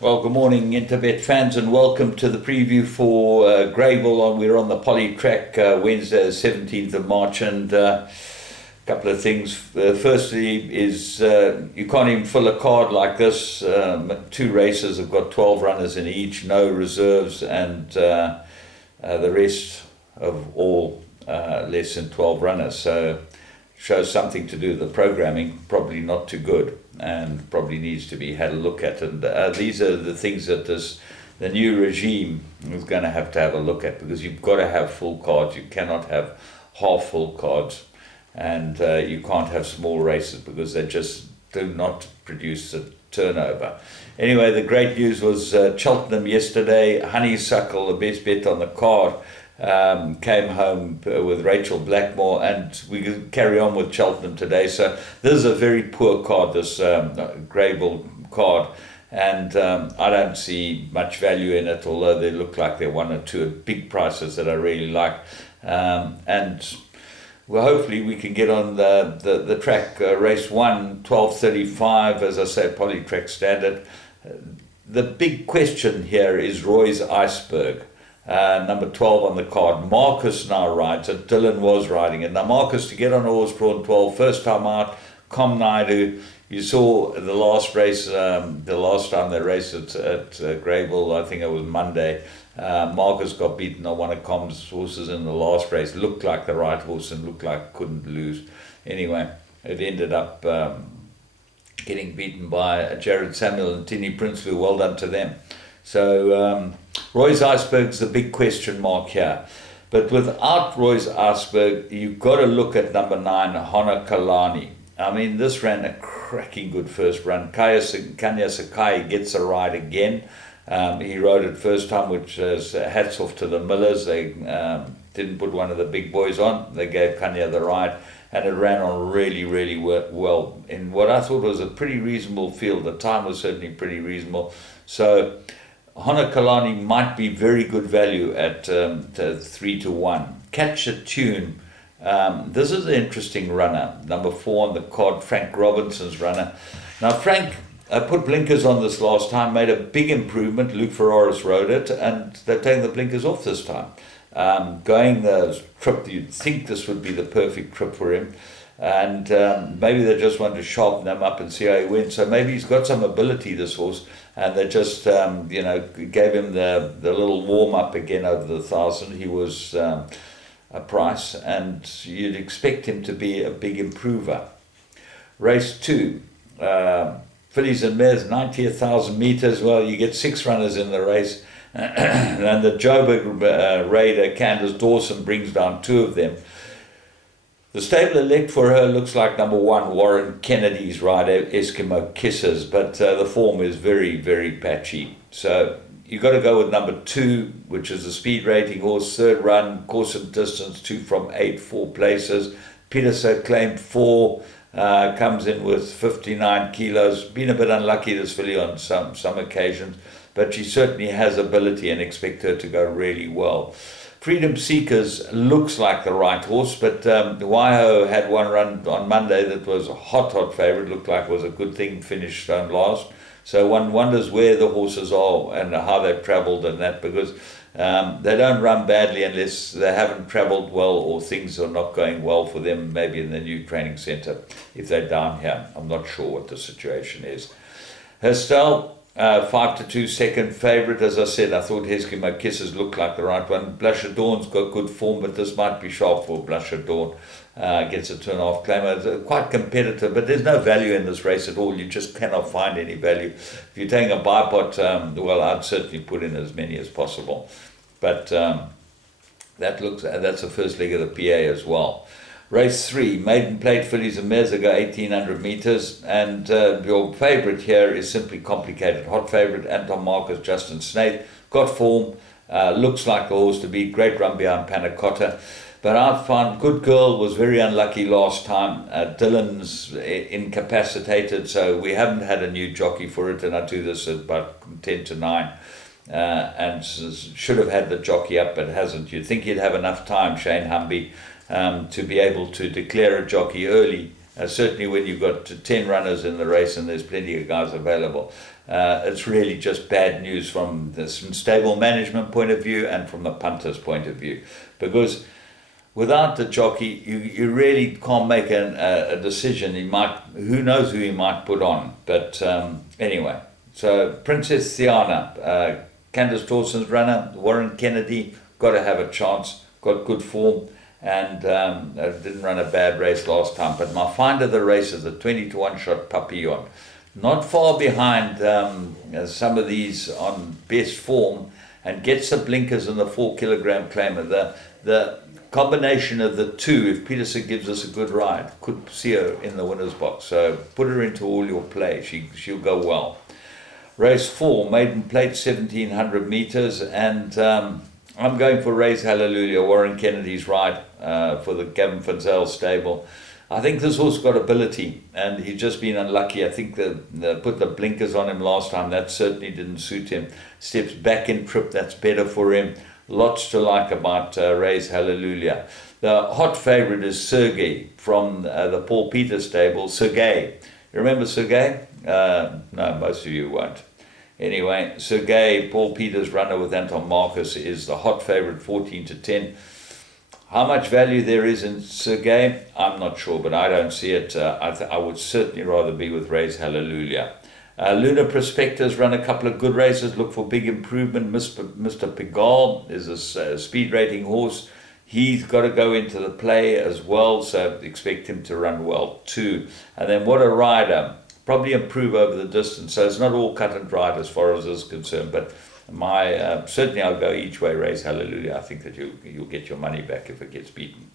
Well, good morning, Interbet fans, and welcome to the preview for Greyville. We're on the Poly track Wednesday, the 17th of March, and a couple of things. Firstly, is you can't even fill a card like this. Two races have got 12 runners in each, no reserves, and the rest of all less than 12 runners. So shows something to do with the programming, probably not too good, and probably needs to be had a look at. And these are the things that the new regime is going to have a look at, because you've got to have full cards. You cannot have half full cards, and you can't have small races because they just do not produce a turnover. Anyway, the great news was Cheltenham yesterday. Honeysuckle, the best bet on the card, came home with Rachel Blackmore, and we can carry on with Cheltenham today. So this is a very poor card, this Greyville card, and I don't see much value in it, although they look like they're one or two big prices that I really like. And well, hopefully we can get on the track. Race 1, 12:35, as I say, Poly track standard. The big question here is Roy's Iceberg. Number 12 on the card. Marcus now rides it. Dylan was riding it. Now Marcus, to get on a horse drawn 12, first time out, Com Naidu. You saw the last race, the last time they raced at Greyville, I think it was Monday. Marcus got beaten on one of Com's horses in the last race. Looked like the right horse and looked like couldn't lose. Anyway, it ended up getting beaten by Jared Samuel and Tinny Princeville. Well done to them. So Roy's Iceberg's the big question mark here. But without Roy's Iceberg, you've got to look at number 9, Hana Kalani. I mean, this ran a cracking good first run. Kanya Sakai gets a ride again. He rode it first time, which is hats off to the Millers. They didn't put one of the big boys on. They gave Kanya the ride, and it ran on really, really well in what I thought was a pretty reasonable field. The time was certainly pretty reasonable. So Hana Kalani might be very good value at 3-1. Catch a Tune. This is an interesting runner. Number 4 on the card, Frank Robinson's runner. Now Frank put blinkers on this last time, made a big improvement. Luke Ferraris rode it, and they're taking the blinkers off this time. Going the trip, you'd think this would be the perfect trip for him. And maybe they just want to sharpen them up and see how he wins. So maybe he's got some ability, this horse, and they just gave him the little warm up again over the 1,000. He was a price, and you'd expect him to be a big improver. Race 2, fillies and mares, 90,000 meters. Well, you get 6 runners in the race, and the Joburg Raider, Candace Dawson, brings down 2 of them. The stable elect for her looks like number 1, Warren Kennedy's rider, Eskimo Kisses, but the form is very, very patchy. So you've got to go with number 2, which is the speed rating horse, third run, course and distance, 2 from 8, 4 places. Peterson claimed 4, comes in with 59 kilos. Been a bit unlucky, this filly, on some occasions, but she certainly has ability, and expect her to go really well. Freedom Seekers looks like the right horse, but Waiho had one run on Monday that was a hot favourite, looked like it was a good thing, finished on last. So one wonders where the horses are and how they've travelled and that, because they don't run badly unless they haven't travelled well or things are not going well for them, maybe in the new training centre, if they're down here. I'm not sure what the situation is. Herstal, 5-2 second favourite. As I said, I thought Eskimo Kisses looked like the right one. Blusher Dawn's got good form, but this might be sharp for Blusher Dawn. Gets a turn-off claimer. It's quite competitive, but there's no value in this race at all. You just cannot find any value. If you're taking a bipot, well, I'd certainly put in as many as possible. But that's the first leg of the PA as well. Race 3, Maiden Plate fillies and mares, go 1,800 meters, and your favourite here is Simply Complicated. Hot favourite, Anton Marcus, Justin Snaith, got form, looks like the horse to beat. Great run behind Panacotta. But I found Good Girl was very unlucky last time. Dylan's incapacitated, so we haven't had a new jockey for it, and I do this at about 10-9. And should have had the jockey up, but hasn't. You'd think he'd have enough time, Shane Humby, to be able to declare a jockey early Certainly when you've got 10 runners in the race and there's plenty of guys available. It's really just bad news from the stable management point of view and from the punter's point of view. Because without the jockey, you really can't make a decision. Who knows who he might put on. But anyway, so Princess Thiana, Candace Dawson's runner, Warren Kennedy, got to have a chance, got good form, and didn't run a bad race last time. But my find of the race is a 20-1 shot Papillon. Not far behind some of these on best form, and gets the blinkers in the 4 kilogram claimer. The combination of the two, if Peterson gives us a good ride, could see her in the winner's box. So put her into all your play. She'll go well. Race 4, maiden plate, 1700 meters, and I'm going for Raise Hallelujah, Warren Kennedy's ride for the Gavin Fenzell stable. I think this horse got ability, and he's just been unlucky. I think they put the blinkers on him last time. That certainly didn't suit him. Steps back in trip, that's better for him. Lots to like about Raise Hallelujah. The hot favourite is Sergei from the Paul Peters stable. Sergei. You remember Sergei? No, most of you won't. Anyway, Sergei, Paul Peters' runner with Anton Marcus, is the hot favourite, 14-10. How much value there is in Sergei, I'm not sure, but I don't see it. I would certainly rather be with Raise Hallelujah. Luna Prospector's run a couple of good races. Look for big improvement. Mr. Pigalle is a speed rating horse. He's got to go into the play as well, so expect him to run well too. And then What a Rider. Probably improve over the distance, so it's not all cut and dried as far as this is concerned. But certainly I'll go each way. Raise Hallelujah. I think that you'll get your money back if it gets beaten.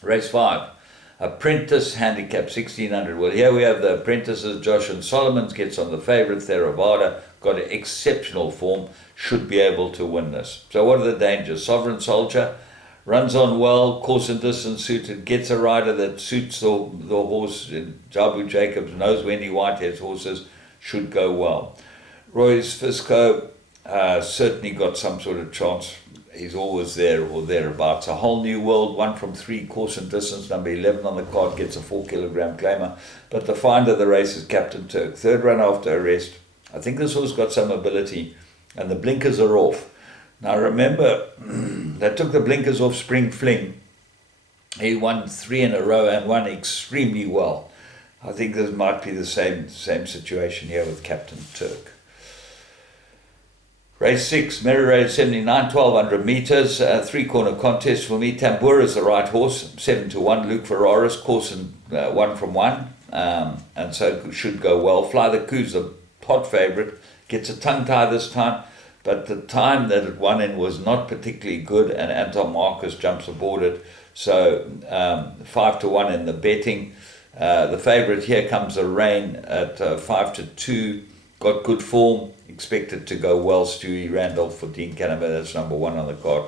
Race 5, Apprentice Handicap 1600. Well, here we have the apprentices. Josh and Solomons gets on the favourite Theravada. Got an exceptional form. Should be able to win this. So what are the dangers? Sovereign Soldier runs on well, course and distance suited, gets a rider that suits the horse. Jabu Jacobs knows Wendy Whitehead's horses, should go well. Royce Fisco certainly got some sort of chance. He's always there or thereabouts. A Whole New World, 1 from 3, course and distance, number 11 on the card, gets a 4 kilogram claimer. But the find of the race is Captain Turk. Third run after arrest. I think this horse got some ability, and the blinkers are off. Now remember, they took the blinkers off Spring Fling. He won 3 in a row and won extremely well. I think this might be the same situation here with Captain Turk. Race 6, Merry Raid 79, 1200 meters, 3-corner contest for me. Tambura is the right horse, 7-1. Luke Ferraris, course and 1 from 1, and so should go well. Fly the Coos, the hot favourite, gets a tongue tie this time. But the time that it won in was not particularly good, and Anton Marcus jumps aboard it. So 5-1 in the betting. The favourite here comes a Rain at 5-2. Got good form. Expected to go well. Stewie Randolph for Dean Canada. That's number 1 on the card.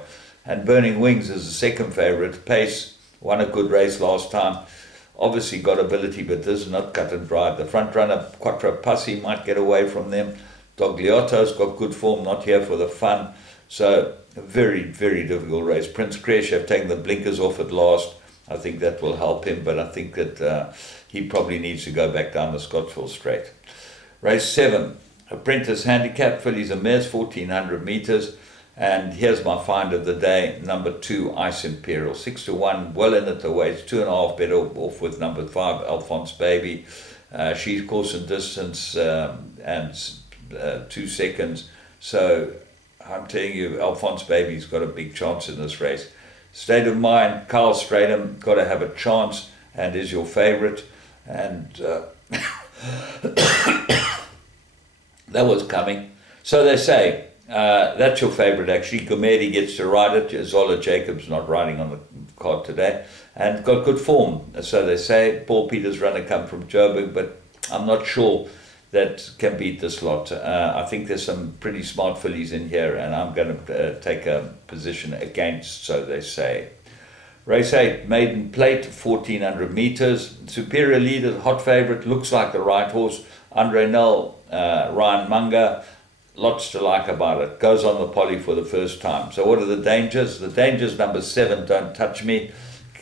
And Burning Wings is the second favourite. Pace won a good race last time. Obviously got ability, but this is not cut and dried. The front runner Quattro Passi might get away from them. Dogliotto's got good form, not here for the fun. So a very, very difficult race. Prince Kresh taken the blinkers off at last. I think that will help him, but I think that he probably needs to go back down the Scottsville straight. Race 7, Apprentice Handicap, fillies and mares, 1400 meters. And here's my find of the day, number 2, Ice Imperial, 6-1, well in at the weights, 2.5 better off with number 5, Alphonse Baby. She's course and distance and 2 seconds. So I'm telling you, Alphonse Baby's got a big chance in this race. State of Mind, Carl Stratham, got to have a chance and is your favourite. And that was coming. So they say, that's your favourite actually. Gomedi gets to ride it. Zola Jacobs not riding on the card today. And got good form. So they say, Paul Peters' runner come from Joburg, but I'm not sure that can beat this lot. I think there's some pretty smart fillies in here, and I'm going to take a position against, so they say. Race 8, Maiden Plate, 1400 meters. Superior Leader, hot favourite, looks like the right horse. Andre Nell, Ryan Munger, lots to like about it. Goes on the poly for the first time. So what are the dangers? The dangers, number 7, Don't Touch Me.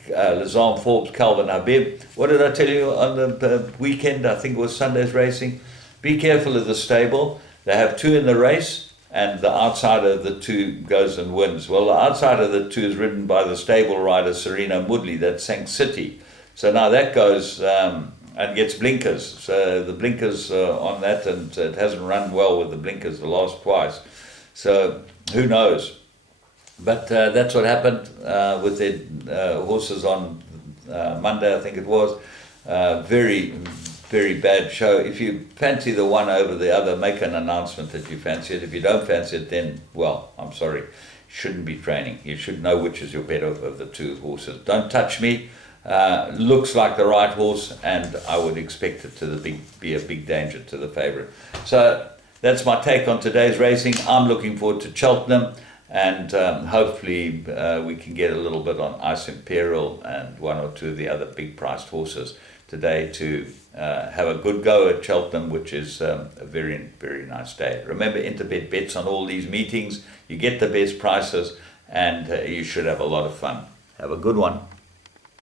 Lazam Forbes, Calvin Habib. What did I tell you on the weekend? I think it was Sunday's racing. Be careful of the stable. They have 2 in the race, and the outsider of the 2 goes and wins. Well, the outsider of the 2 is ridden by the stable rider Serena Moodley, that's Sank City. So now that goes and gets blinkers. So the blinkers on that, and it hasn't run well with the blinkers the last twice. So who knows? But that's what happened with their horses on Monday, I think it was. Very, very bad show. If you fancy the one over the other, make an announcement that you fancy it. If you don't fancy it, then, well, I'm sorry, you shouldn't be training. You should know which is your better of the 2 horses. Don't touch me. Looks like the right horse, and I would expect it to be a big danger to the favourite. So that's my take on today's racing. I'm looking forward to Cheltenham, and hopefully we can get a little bit on Ice Imperial and 1 or 2 of the other big priced horses today to have a good go at Cheltenham, which is a very, very nice day. Remember, Interbet bets on all these meetings. You get the best prices, and you should have a lot of fun. Have a good one.